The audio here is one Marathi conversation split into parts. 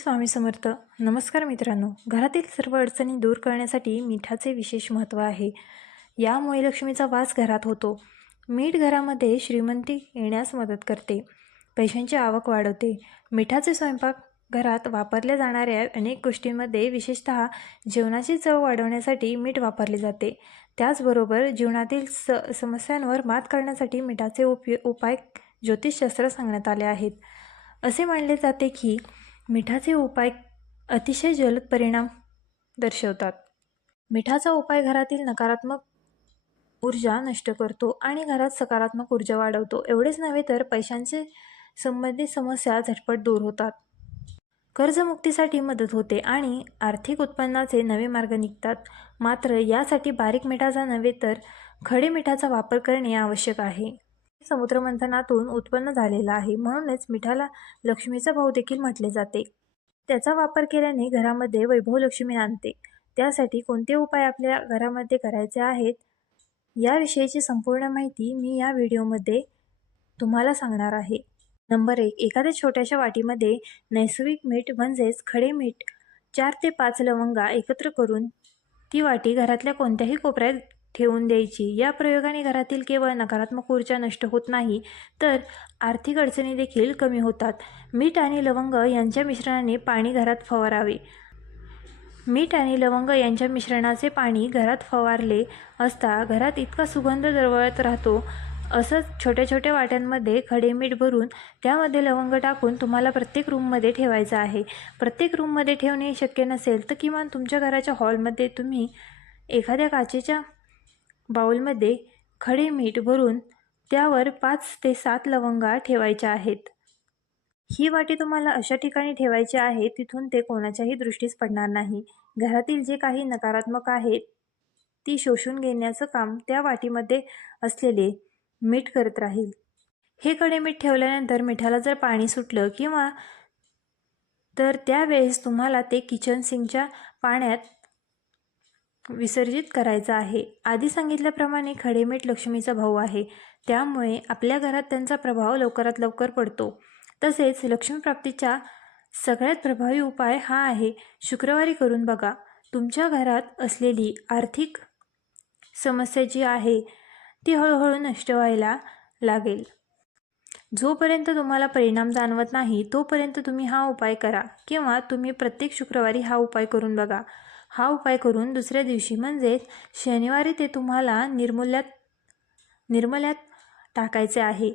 स्वामी समर्थ. नमस्कार मित्रांनो. घरातील सर्व अडचणी दूर करण्यासाठी मिठाचे विशेष महत्त्व आहे. यामुळे लक्ष्मीचा वास घरात होतो. मीठ घरामध्ये श्रीमंती येण्यास मदत करते. पैशांची आवक वाढवते. मिठाचे स्वयंपाक घरात वापरल्या जाणाऱ्या अनेक गोष्टींमध्ये विशेषतः जेवणाची चव वाढवण्यासाठी मीठ वापरले जाते. त्याचबरोबर जीवनातील स समस्यांवर मात करण्यासाठी मिठाचे उपय उपाय ज्योतिषशास्त्र सांगण्यात आले आहेत. असे मानले जाते की मिठाचे उपाय अतिशय जलद परिणाम दर्शवतात. मिठाचा उपाय घरातील नकारात्मक ऊर्जा नष्ट करतो आणि घरात सकारात्मक ऊर्जा वाढवतो. एवढेच नव्हे तर पैशांचे संबंधित समस्या झटपट दूर होतात. कर्जमुक्तीसाठी मदत होते आणि आर्थिक उत्पन्नाचे नवे मार्ग निघतात. मात्र यासाठी बारीक मिठाचा नव्हे तर खडे मिठाचा वापर करणे आवश्यक आहे. समुद्रमंथनातून उत्पन्न झालेला आहे. म्हणूनच मिठाला लक्ष्मीचा भाऊ देखील म्हटले जाते. त्याचा वापर केल्याने घरामध्ये वैभव लक्ष्मी आणते. त्यासाठी कोणते उपाय आपल्या घरामध्ये करायचे आहेत? याविषयीची संपूर्ण माहिती मी या व्हिडिओमध्ये तुम्हाला सांगणार आहे. नंबर एक एखाद्या छोट्याशा वाटीमध्ये नैसर्गिक मीठ म्हणजेच खडे मीठ चार ते पाच लवंगा एकत्र करून ती वाटी घरातल्या कोणत्याही कोपऱ्यात ठेवून द्यायची. या प्रयोगाने घरातील केवळ नकारात्मक ऊर्जा नष्ट होत नाही तर आर्थिक अडचणी देखील कमी होतात. मीठ आणि लवंग यांच्या मिश्रणाने पाणी घरात फवारावे. मीठ आणि लवंग यांच्या मिश्रणाचे पाणी घरात फवारले असता घरात इतका सुगंध दरवळत राहतो. असंच छोट्या छोट्या वाट्यांमध्ये खडे मीठ भरून त्यामध्ये लवंग टाकून तुम्हाला प्रत्येक रूममध्ये ठेवायचं आहे. प्रत्येक रूममध्ये ठेवणे शक्य नसेल तर किमान तुमच्या घराच्या हॉलमध्ये तुम्ही एखाद्या काचेच्या बाउलमध्ये खडे मीठ भरून त्यावर पाच ते सात लवंगा ठेवायच्या आहेत. ही वाटी तुम्हाला अशा ठिकाणी ठेवायची आहे तिथून ते कोणाच्याही दृष्टीस पडणार नाही. घरातील जे काही नकारात्मक आहे ती शोषून घेण्याचं काम त्या वाटीमध्ये असलेले मीठ करत राहील. हे कडे मीठ ठेवल्यानंतर मिठाला जर पाणी सुटलं किंवा तर त्यावेळेस तुम्हाला ते किचन सिंगच्या पाण्यात विसर्जित करायचं आहे. आधी सांगितल्याप्रमाणे खडेमीठ लक्ष्मीचा भाऊ आहे. त्यामुळे आपल्या घरात त्यांचा प्रभाव लवकरात लवकर पडतो. तसेच लक्ष्मीप्राप्तीचा सगळ्यात प्रभावी उपाय हा आहे. शुक्रवारी करून बघा. तुमच्या घरात असलेली आर्थिक समस्या जी आहे ती हळूहळू नष्ट व्हायला लागेल. जोपर्यंत तुम्हाला परिणाम जाणवत नाही तोपर्यंत तुम्ही हा उपाय करा किंवा तुम्ही प्रत्येक शुक्रवारी हा उपाय करून बघा. हा उपाय करून दुसऱ्या दिवशी म्हणजेच शनिवारी ते तुम्हाला निर्मूल्यात निर्मल्यात टाकायचे आहे.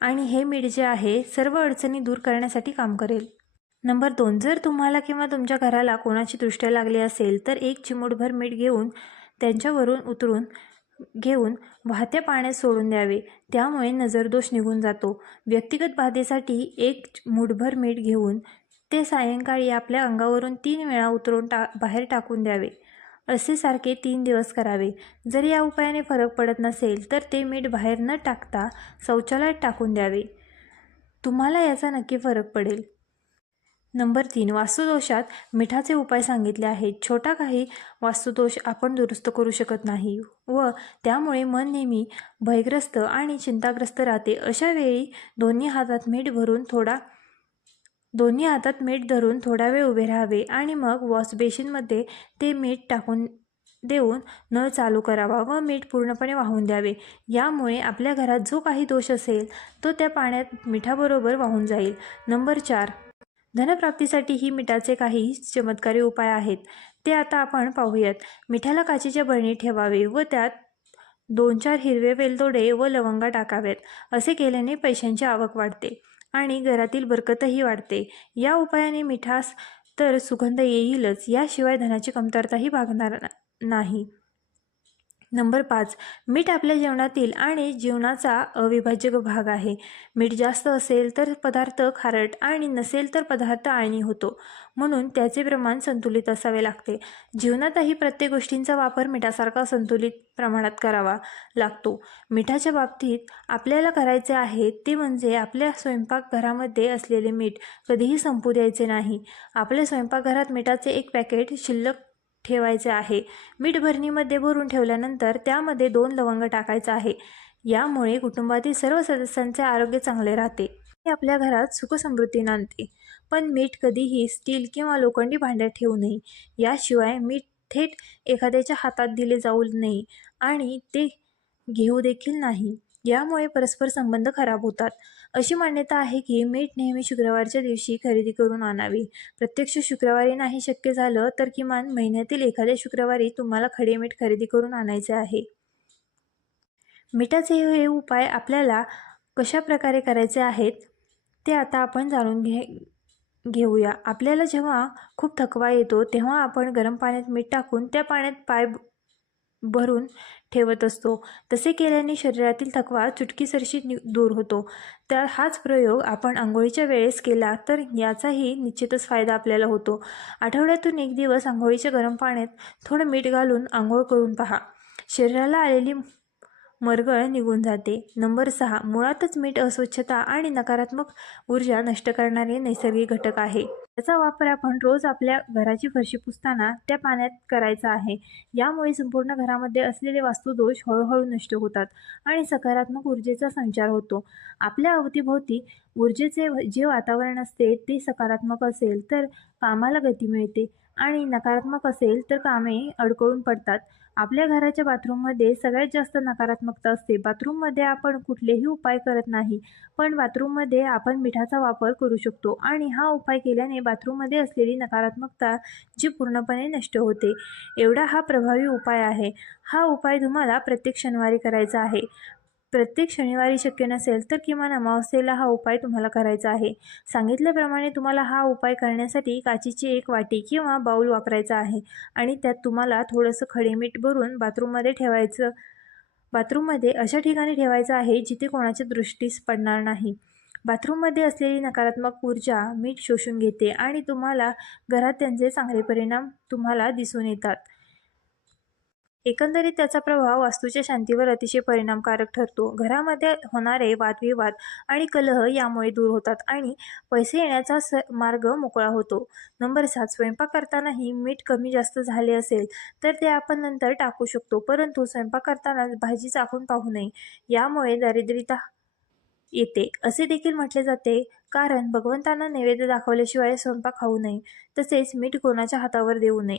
आणि हे मीठ जे आहे सर्व अडचणी दूर करण्यासाठी काम करेल. नंबर दोन जर तुम्हाला किंवा तुमच्या घराला कोणाची दृष्ट्या लागली असेल तर एक चिमूटभर मीठ घेऊन त्यांच्यावरून उतरून घेऊन वाहत्या पाण्यात सोडून द्यावे. त्यामुळे नजरदोष निघून जातो. व्यक्तिगत बाधेसाठी एक मुठभर मीठ घेऊन ते सायंकाळी आपल्या अंगावरून तीन वेळा उतरून टा बाहेर टाकून द्यावे. असे सारखे तीन दिवस करावे. जर या उपायाने फरक पडत नसेल तर ते मीठ बाहेर न टाकता शौचालयात टाकून द्यावे. तुम्हाला याचा नक्की फरक पडेल. नंबर तीन वास्तुदोषात मिठाचे उपाय सांगितले आहेत. छोटा काही वास्तुदोष आपण दुरुस्त करू शकत नाही व त्यामुळे मन नेहमी भयग्रस्त आणि चिंताग्रस्त राहते. अशा वेळी दोन्ही हातात मीठ भरून थोडा दोन्ही हातात मीठ धरून थोडा वेळ उभे राहावे आणि मग वॉशबेसिनमध्ये ते मीठ टाकून देऊन नळ चालू करावा व मीठ पूर्णपणे वाहून द्यावे. यामुळे आपल्या घरात जो काही दोष असेल तो त्या पाण्यात मिठाबरोबर वाहून जाईल. नंबर चार. धनप्राप्तीसाठी ही मिठाचे काही चमत्कारी उपाय आहेत. ते आता आपण पाहूयात. मिठाला काचेच्या बरणीत ठेवावे व त्यात दोन चार हिरवे वेलदोडे व लवंगा टाकाव्यात. असे केल्याने पैशांची आवक वाढते. आणि घरातील बरकतही वाढते. या उपायाने मिठास तर सुगंध येईलच. याशिवाय धनाची कमतरताही भागणार नाही. नंबर पाच मीठ आपल्या जेवणातील आणि जीवनाचा अविभाज्य भाग आहे. मीठ जास्त असेल तर पदार्थ खारट आणि नसेल तर पदार्थ आळणी होतो. म्हणून त्याचे प्रमाण संतुलित असावे लागते. जीवनातही प्रत्येक गोष्टींचा वापर मिठासारखा संतुलित प्रमाणात करावा लागतो. मिठाच्या बाबतीत आपल्याला करायचे आहे ते म्हणजे आपल्या स्वयंपाकघरामध्ये असलेले मीठ कधीही संपू द्यायचे नाही. आपल्या स्वयंपाकघरात मिठाचे एक पॅकेट शिल्लक ठेवायचे आहे. मीठ भरणीमध्ये भरून ठेवल्यानंतर त्यामध्ये दोन लवंग टाकायचं आहे. यामुळे कुटुंबातील सर्व सदस्यांचे आरोग्य चांगले राहते. हे आपल्या घरात सुखसमृद्धी आणते पण मीठ कधीही स्टील किंवा लोखंडी भांड्यात ठेवू नये. याशिवाय मीठ थेट एखाद्याच्या हातात दिले जाऊ नये आणि ते घेऊ देखील नाही. यामुळे परस्पर संबंध खराब होतात. अशी मान्यता आहे की मीठ नेहमी शुक्रवारच्या दिवशी खरेदी करून आणावी. प्रत्यक्ष शुक्रवारी नाही शक्य झालं तर किमान महिन्यातील एखाद्या शुक्रवारी तुम्हाला खडे मीठ खरेदी करून आणायचे आहे. मिठाचे हे उपाय आपल्याला कशा प्रकारे करायचे आहेत ते आता आपण जाणून घे घेऊया. आपल्याला जेव्हा खूप थकवा येतो तेव्हा आपण गरम पाण्यात मीठ टाकून त्या पाण्यात पाय भरून ठेवत असतो. तसे केल्याने शरीरातील थकवा चुटकीसरशी नि दूर होतो. तर हाच प्रयोग आपण आंघोळीच्या वेळेस केला तर याचाही निश्चितच फायदा आपल्याला होतो. आठवड्यातून एक दिवस आंघोळीच्या गरम पाण्यात थोडं मीठ घालून आंघोळ करून पहा. शरीराला आलेली मरगळ निघून जाते. नंबर सहा मुळातच मीठ अस्वच्छता आणि नकारात्मक ऊर्जा नष्ट करणारे नैसर्गिक घटक आहे. त्याचा वापर आपण रोज आपल्या घराची फरशी पुसताना त्या पाण्यात करायचा आहे. यामुळे संपूर्ण घरामध्ये असलेले वास्तुदोष हळूहळू नष्ट होतात आणि सकारात्मक ऊर्जेचा संचार होतो. आपल्या अवतीभोवती ऊर्जेचे व- जे वातावरण असते ते सकारात्मक असेल तर कामाला गती मिळते. आणि नकारात्मक असेल तर कामे अडकळून पडतात. आपल्या घराच्या बाथरूममध्ये सगळ्यात जास्त नकारात्मकता असते. बाथरूममध्ये आपण कुठलेही उपाय करत नाही पण बाथरूममध्ये आपण मिठाचा वापर करू शकतो. आणि हा उपाय केल्याने बाथरूममध्ये असलेली नकारात्मकता जी पूर्णपणे नष्ट होते. एवढा हा प्रभावी उपाय आहे. हा उपाय तुम्हाला प्रत्येक शनिवारी करायचा आहे. प्रत्येक शनिवारी शक्य नसेल तर किमान अमावस्येला हा उपाय तुम्हाला करायचा आहे. सांगितल्याप्रमाणे तुम्हाला हा उपाय करण्यासाठी काचीची एक वाटी किंवा बाऊल वापरायचा आहे आणि त्यात तुम्हाला थोडंसं खडे मीठ भरून बाथरूममध्ये ठेवायचं बाथरूममध्ये अशा ठिकाणी ठेवायचं आहे जिथे कोणाच्या दृष्टीस पडणार नाही. बाथरूममध्ये असलेली नकारात्मक ऊर्जा मीठ शोषून घेते आणि तुम्हाला घरात त्यांचे चांगले परिणाम तुम्हाला दिसून येतात. एकंदरीत त्याचा प्रभाव वास्तूच्या शांतीवर अतिशय परिणामकारक ठरतो. घरामध्ये होणारे वादविवाद आणि कलह यामुळे दूर होतात आणि पैसे येण्याचा स मार्ग मोकळा होतो. नंबर सात स्वयंपाक करतानाही मीठ कमी जास्त झाले असेल तर ते आपण नंतर टाकू शकतो परंतु स्वयंपाक करताना भाजी चाखून पाहू नये यामुळे दारिद्र्यता येते. असे देखील म्हटले जाते कारण भगवंतांना नैवेद्य दाखवल्याशिवाय स्वयंपाक खाऊ नये तसेच मीठ कोणाच्या हातावर देऊ नये.